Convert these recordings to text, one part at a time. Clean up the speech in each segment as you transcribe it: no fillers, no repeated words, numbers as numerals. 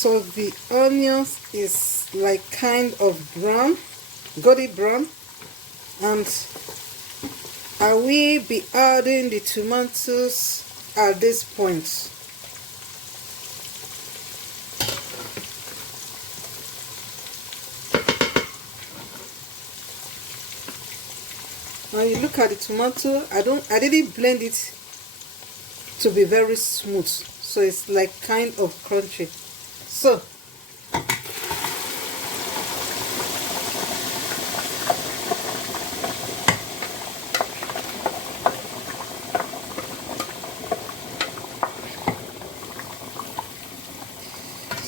So the onions is like kind of brown, goldy brown, and I will be adding the tomatoes at this point. Now you look at the tomato, I didn't blend it to be very smooth, so it's like kind of crunchy. So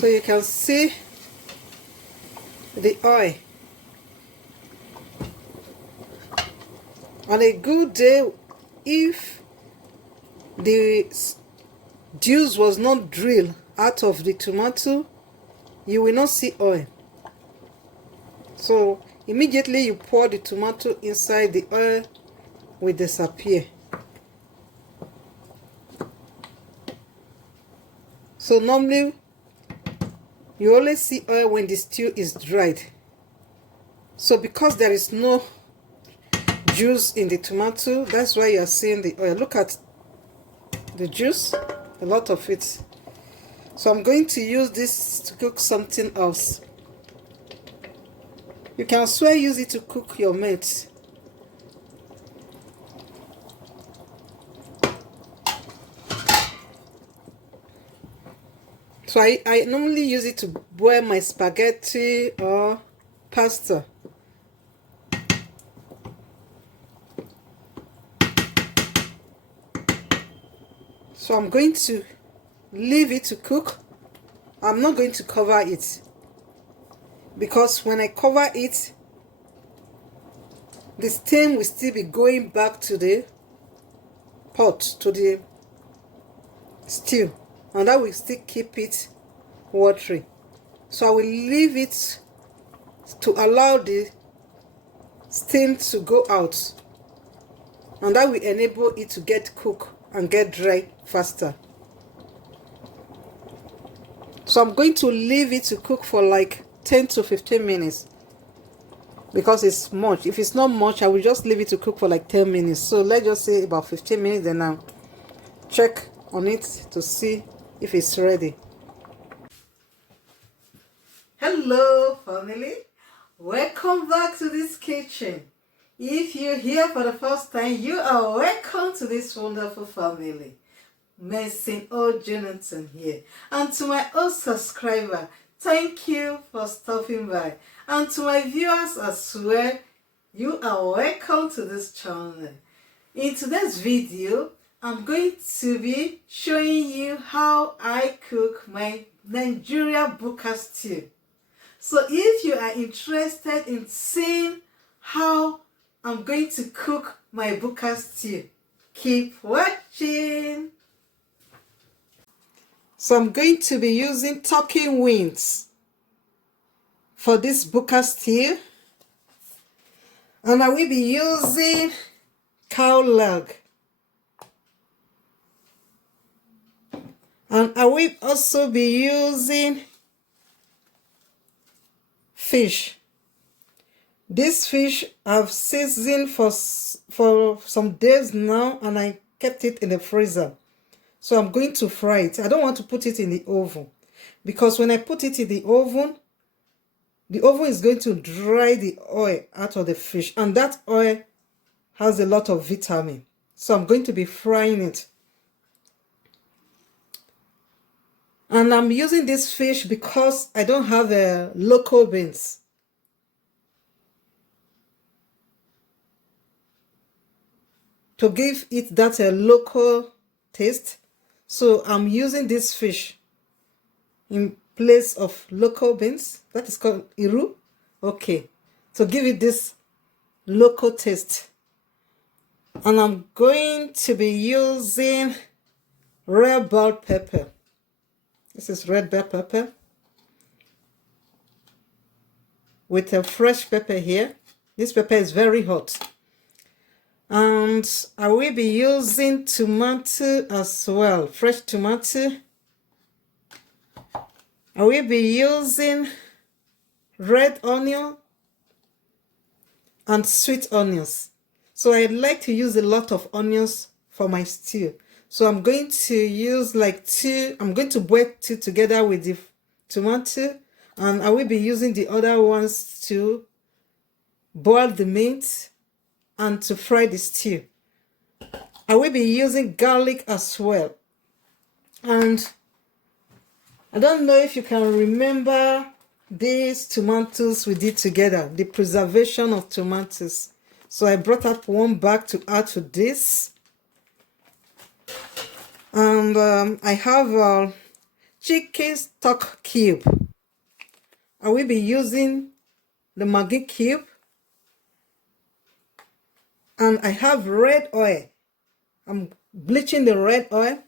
you can see the oil. On a good day, if the juice was not drilled out of the tomato, you will not see oil. So immediately you pour the tomato inside, the oil will disappear. So normally you only see oil when the stew is dried. So because there is no juice in the tomato, that's why you are seeing the oil. Look at the juice, a lot of it. So I'm going to use this to cook something else. You can as well use it to cook your meat. So I normally use it to boil my spaghetti or pasta. So I'm going to leave it to cook. I'm not going to cover it, because when I cover it, the steam will still be going back to the pot, to the stew, and that will still keep it watery. So I will leave it to allow the steam to go out, and that will enable it to get cooked and get dry faster. So I'm going to leave it to cook for like 10 to 15 minutes, because it's much. If it's not much, I will just leave it to cook for like 10 minutes. So let's just say about 15 minutes, then I'll check on it to see if it's ready. Hello family, welcome back to this kitchen. If you're here for the first time, you are welcome to this wonderful family. Mason O. Jonathan here. And to my old subscriber, thank you for stopping by. And to my viewers as well, you are welcome to this channel. In today's video, I'm going to be showing you how I cook my Nigerian Buka stew. So if you are interested in seeing how I'm going to cook my Buka stew, keep watching. So I'm going to be using turkey wings for this Buka stew, and I will be using cow leg, and I will also be using fish. This fish I've seasoned for some days now, and I kept it in the freezer. So I'm going to fry it. I don't want to put it in the oven, because when I put it in the oven is going to dry the oil out of the fish, and that oil has a lot of vitamin. So I'm going to be frying it. And I'm using this fish because I don't have local beans. To give it that local taste. So I'm using this fish in place of local beans. That is called iru. Okay. To give it this local taste. And I'm going to be using red bell pepper. This is red bell pepper with a fresh pepper here. This pepper is very hot. And I will be using tomato as well, fresh tomato. I will be using red onion and sweet onions. So I like to use a lot of onions for my stew. So I'm going to use like two, I'm going to boil two together with the tomato, and I will be using the other ones to boil the meat and to fry the stew. I will be using garlic as well. And I don't know if you can remember these tomatoes we did together, the preservation of tomatoes. So I brought up one bag to add to this. And I have a chicken stock cube. I will be using the Maggi cube. And I have red oil. I'm bleaching the red oil.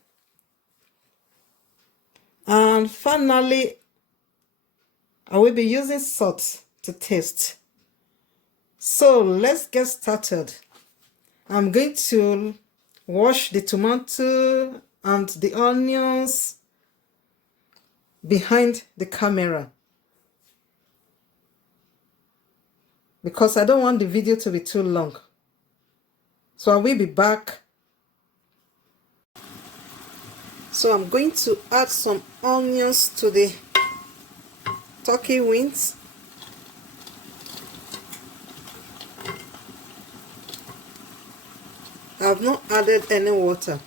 And finally, I will be using salt to taste. So let's get started. I'm going to wash the tomato and the onions behind the camera, because I don't want the video to be too long. So I will be back. So I'm going to add some onions to the turkey wings. I have not added any water.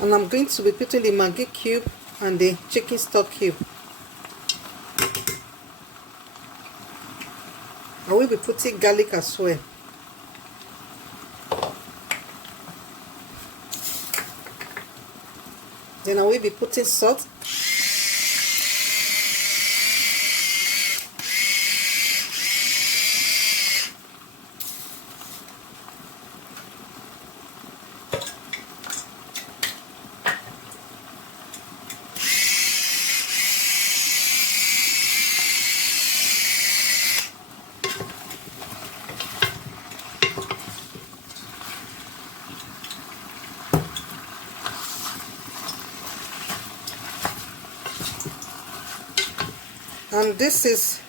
And I'm going to be putting the Maggi cube and the chicken stock cube. I will be putting garlic as well. Then I will be putting salt. And this is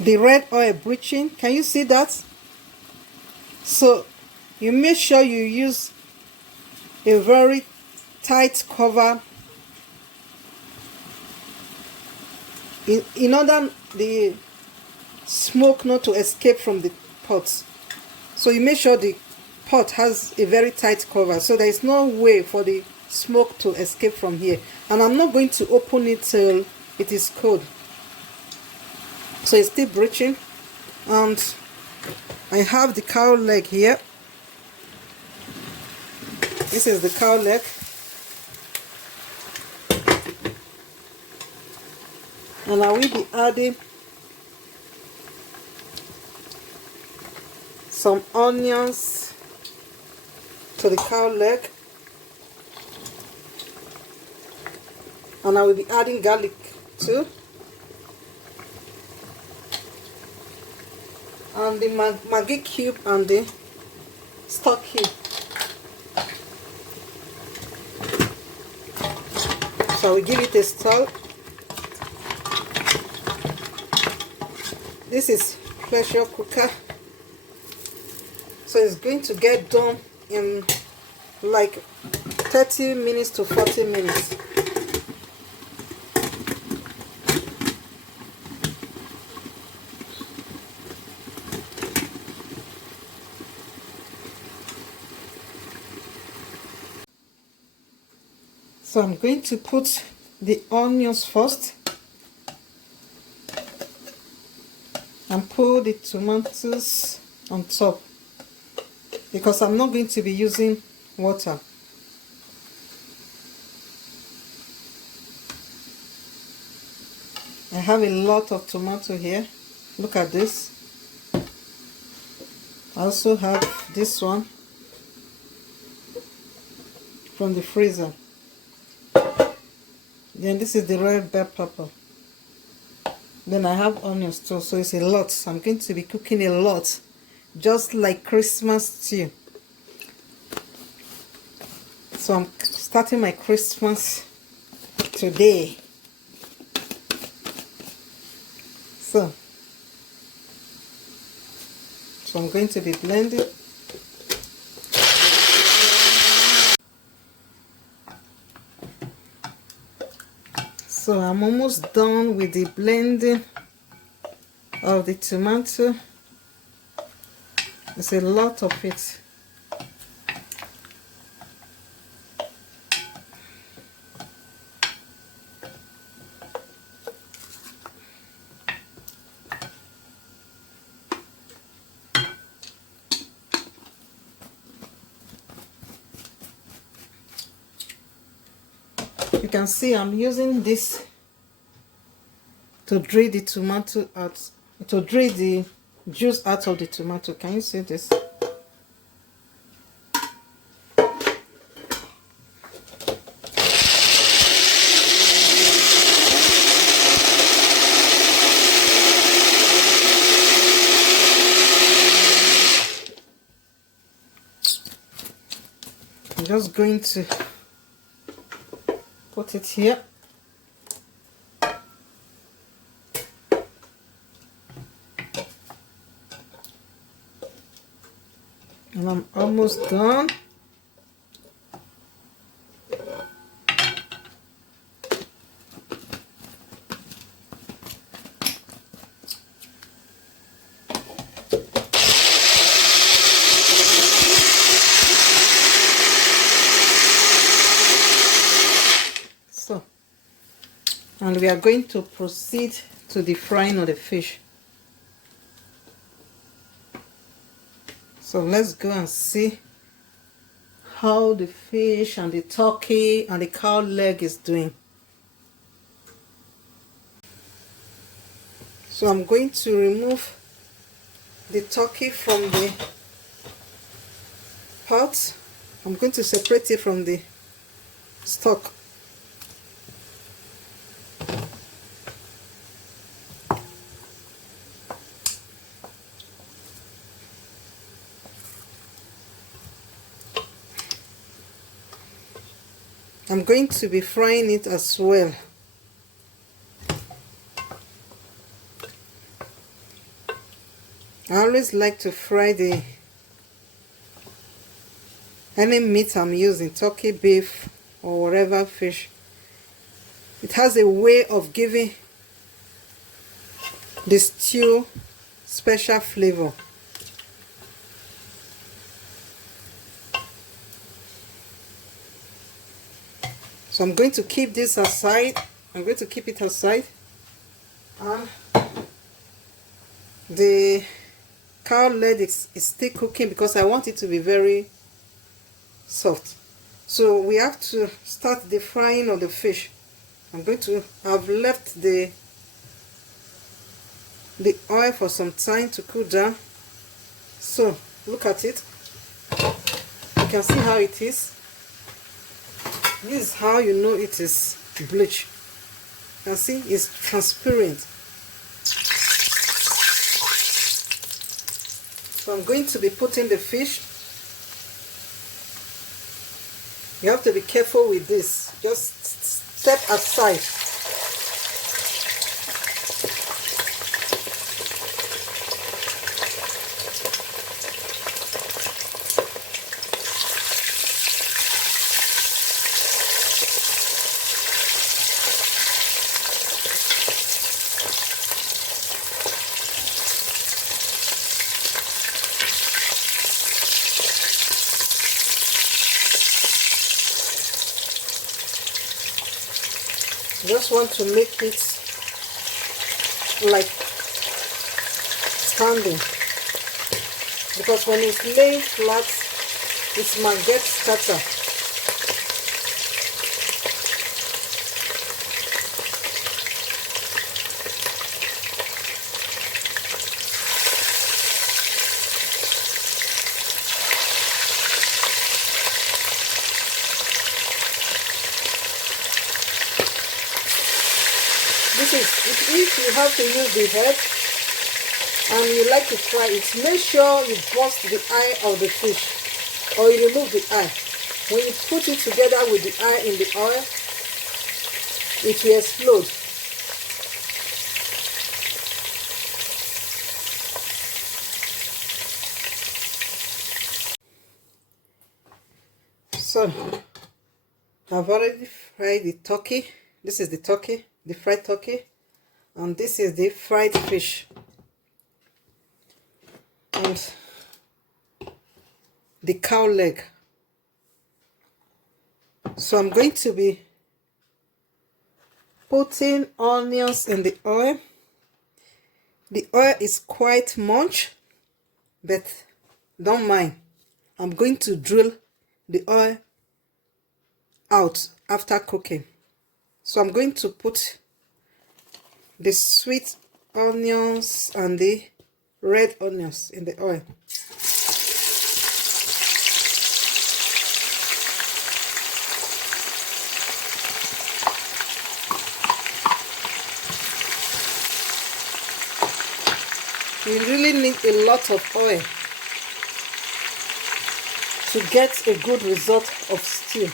the red oil breaching. Can you see that? So you make sure you use a very tight cover in order the smoke not to escape from the pot. So you make sure the pot has a very tight cover, so there is no way for the smoke to escape from here. And I'm not going to open it till it is cold. So it's still breaching. And I have the cow leg here. This is the cow leg. And I will be adding some onions to the cow leg. And I will be adding garlic too. And the Maggi cube and the stock cube. So I will give it a stir. This is pressure cooker. So it's going to get done in like 30 minutes to 40 minutes. So I'm going to put the onions first and put the tomatoes on top, because I'm not going to be using water. I have a lot of tomato here. Look at this. I also have this one from the freezer. Then this is the red bell pepper. Then I have onions too, so it's a lot. So I'm going to be cooking a lot, just like Christmas stew. So I'm starting my Christmas today. So I'm going to be blending. So I'm almost done with the blending of the tomato. It's a lot of it. You can see I'm using this to drain the tomato out, to drain the juice out of the tomato. Can you see this? I'm just going to put it here. And I'm almost done. So, and we are going to proceed to the frying of the fish. So let's go and see how the fish and the turkey and the cow leg is doing. So I'm going to remove the turkey from the pot. I'm going to separate it from the stock. I'm going to be frying it as well. I always like to fry any meat I'm using, turkey, beef, or whatever fish. It has a way of giving the stew special flavor. So I'm going to keep this aside. I'm going to keep it aside. And the cow leg is still cooking because I want it to be very soft. So we have to start the frying of the fish. I've left the oil for some time to cool down. So look at it. You can see how it is. This is how you know it is bleach. You can see it's transparent. So I'm going to be putting the fish. You have to be careful with this. Just step aside. Just want to make it like standing, because when it's laying flat it might get scattered. this is, if you have to use the head and you like to fry it, make sure you bust the eye of the fish or you remove the eye. When you put it together with the eye in the oil, it will explode. So, I've already fried the turkey. This is the turkey, the fried turkey, and this is the fried fish. And the cow leg. So I'm going to be putting onions in the oil. The oil is quite much, but don't mind. I'm going to drill the oil out after cooking. So I'm going to put the sweet onions and the red onions in the oil. You really need a lot of oil to get a good result of stew.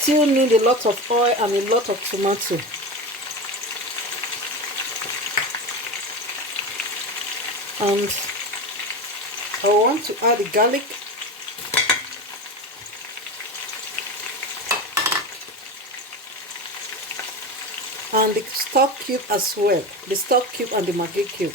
Stew need a lot of oil and a lot of tomato. And I want to add the garlic. And the stock cube as well. The stock cube and the Maggi cube.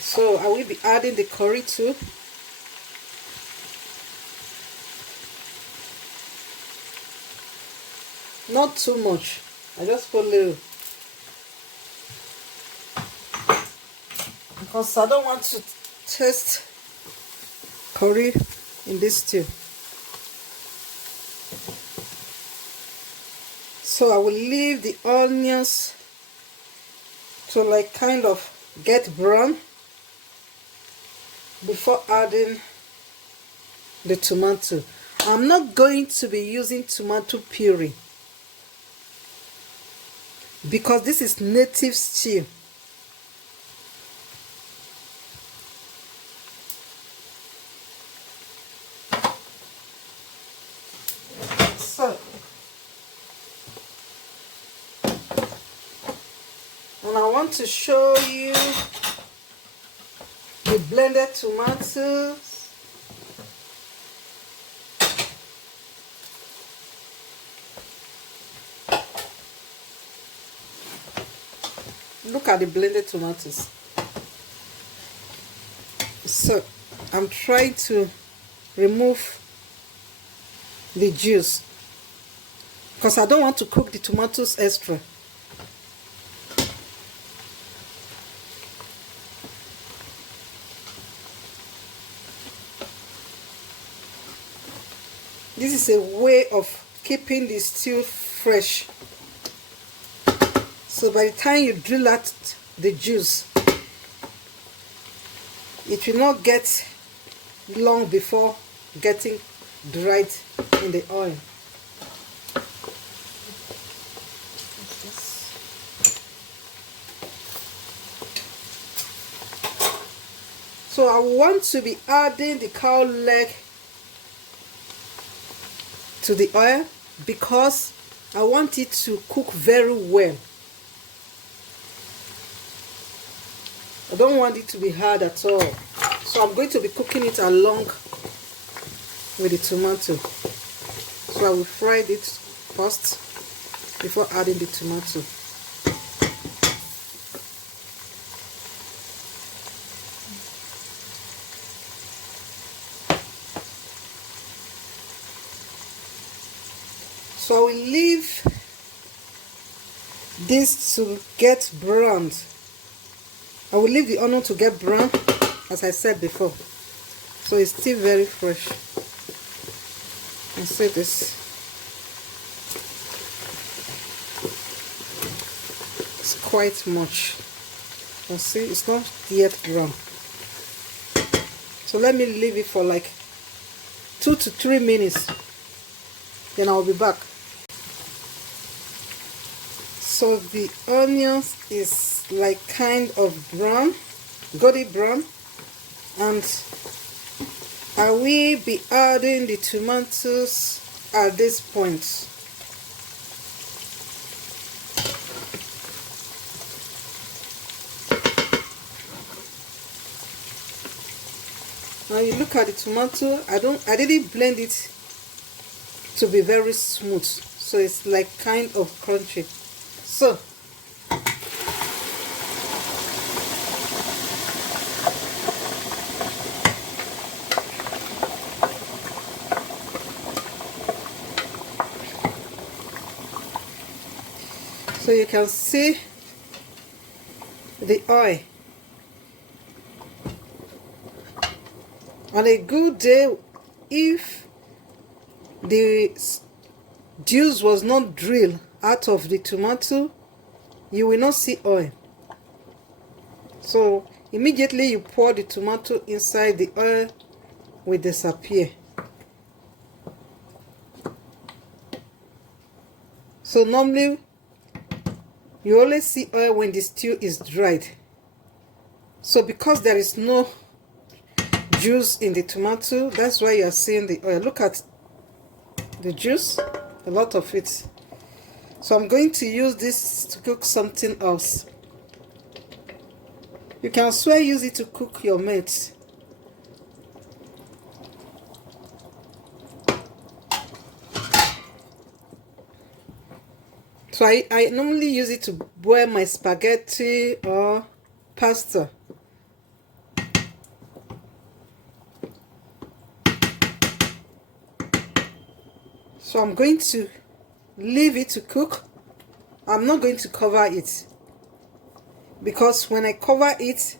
So I will be adding the curry too. Not too much. I just put a little. Because I don't want to taste curry in this stew. So I will leave the onions to like kind of get brown before adding the tomato. I'm not going to be using tomato puree because this is native stew. So, and I want to show you the blended tomatoes. Look at the blended tomatoes. So I'm trying to remove the juice because I don't want to cook the tomatoes extra. This is a way of keeping the stew fresh. So by the time you drill out the juice, it will not get long before getting dried in the oil. So I want to be adding the cow leg to the oil because I want it to cook very well. I don't want it to be hard at all. So I'm going to be cooking it along with the tomato. So I will fry it first before adding the tomato. So I will leave this to get browned. I will leave the onion to get brown, as I said before. So it's still very fresh. And see this. quite much. You see, it's not yet brown. So let me leave it for like 2 to 3 minutes. Then I'll be back. So the onions is like kind of brown, golden brown, and I will be adding the tomatoes at this point. Now you look at the tomato, I didn't blend it to be very smooth, so it's like kind of crunchy. So you can see the oil. On a good day, if the juice was not drilled out of the tomato, you will not see oil. So immediately you pour the tomato inside, the oil will disappear. So normally you always see oil when the stew is dried. So because there is no juice in the tomato, that's why you are seeing the oil. Look at the juice, a lot of it. So I'm going to use this to cook something else. You can as well use it to cook your meat. So I normally use it to boil my spaghetti or pasta. So I'm going to leave it to cook. I'm not going to cover it, because when I cover it,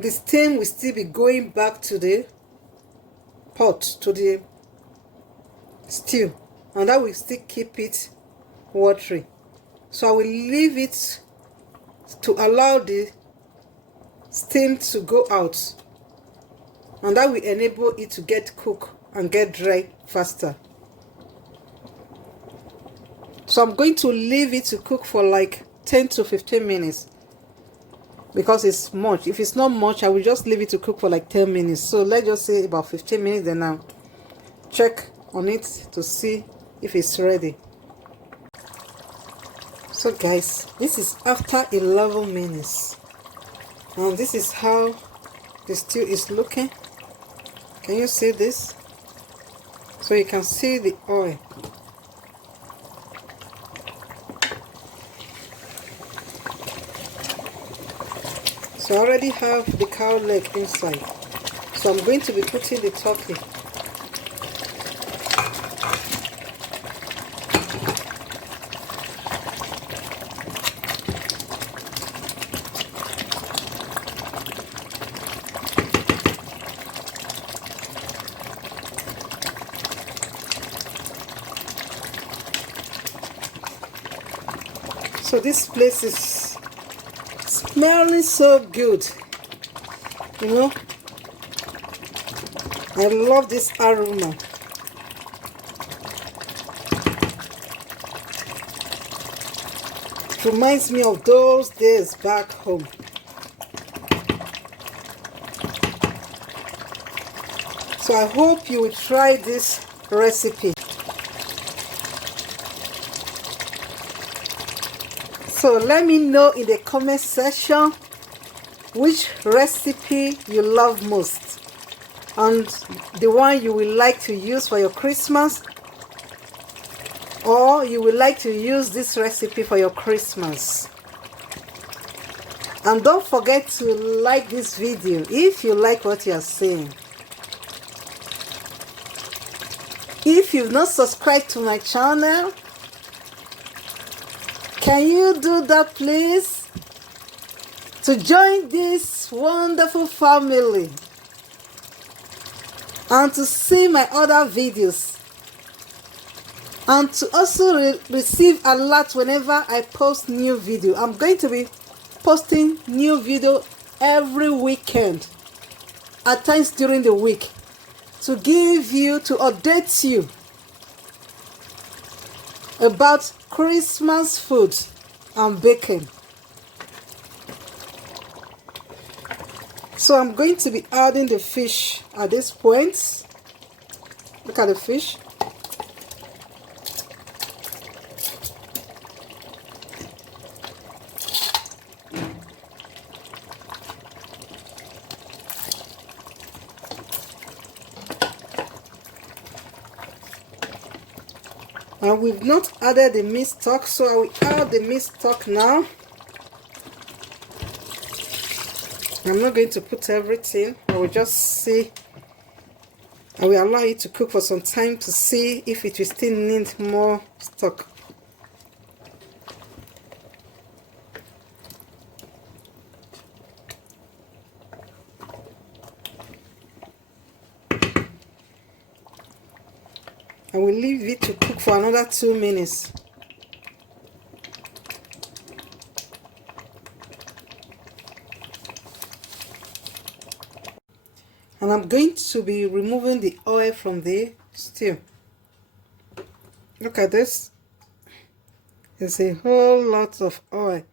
the steam will still be going back to the pot, to the stew, and that will still keep it watery. So I will leave it to allow the steam to go out, and that will enable it to get cooked and get dry faster. So I'm going to leave it to cook for like 10 to 15 minutes, because it's much. If it's not much, I will just leave it to cook for like 10 minutes. So let's just say about 15 minutes, then I'll check on it to see if it's ready. So guys, this is after 11 minutes, and this is how the stew is looking. Can you see this? So you can see the oil. So I already have the cow leg inside. So I'm going to be putting the turkey. So this place is smelling so good, you know. I love this aroma. It reminds me of those days back home. So I hope you will try this recipe. So let me know in the comment section which recipe you love most, and the one you will like to use for your Christmas, or you would like to use this recipe for your Christmas. And don't forget to like this video if you like what you are seeing. If you've not subscribed to my channel, can you do that please? To join this wonderful family and to see my other videos. and to also receive alerts whenever I post new video. I'm going to be posting new video every weekend, at times during the week, to update you about Christmas food and baking. So I'm going to be adding the fish at this point. Look at the fish. And we've not added the meat stock, so I will add the meat stock now. I'm not going to put everything. I will just see. I will allow it to cook for some time to see if it will still need more stock. I will leave it to cook for another 2 minutes. And I'm going to be removing the oil from the stew. Look at this. There's a whole lot of oil.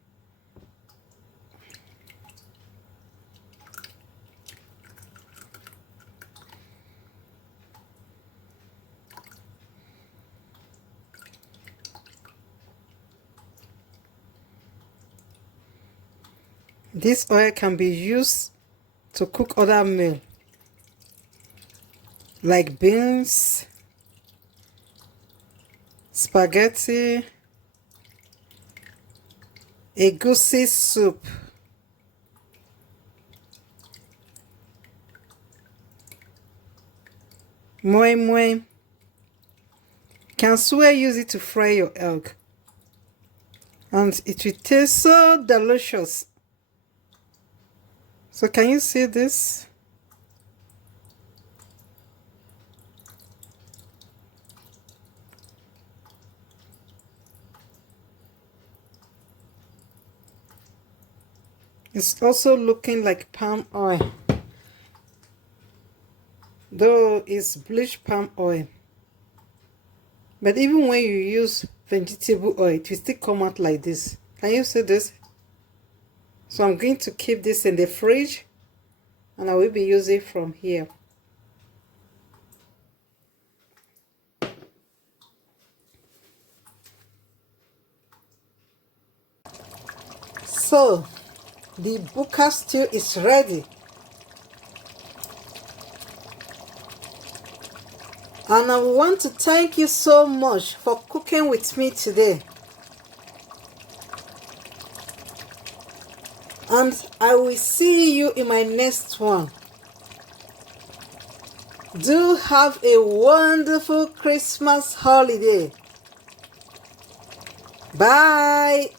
This oil can be used to cook other meals, like beans, spaghetti, egusi soup, moi moi. Can swear use it to fry your egg, and it will taste so delicious. So can you see this? It's also looking like palm oil, though it's bleached palm oil. But even when you use vegetable oil, it will still come out like this. Can you see this? So I'm going to keep this in the fridge, and I will be using from here. So the Buka stew is ready. And I want to thank you so much for cooking with me today. And I will see you in my next one. Do have a wonderful Christmas holiday. Bye.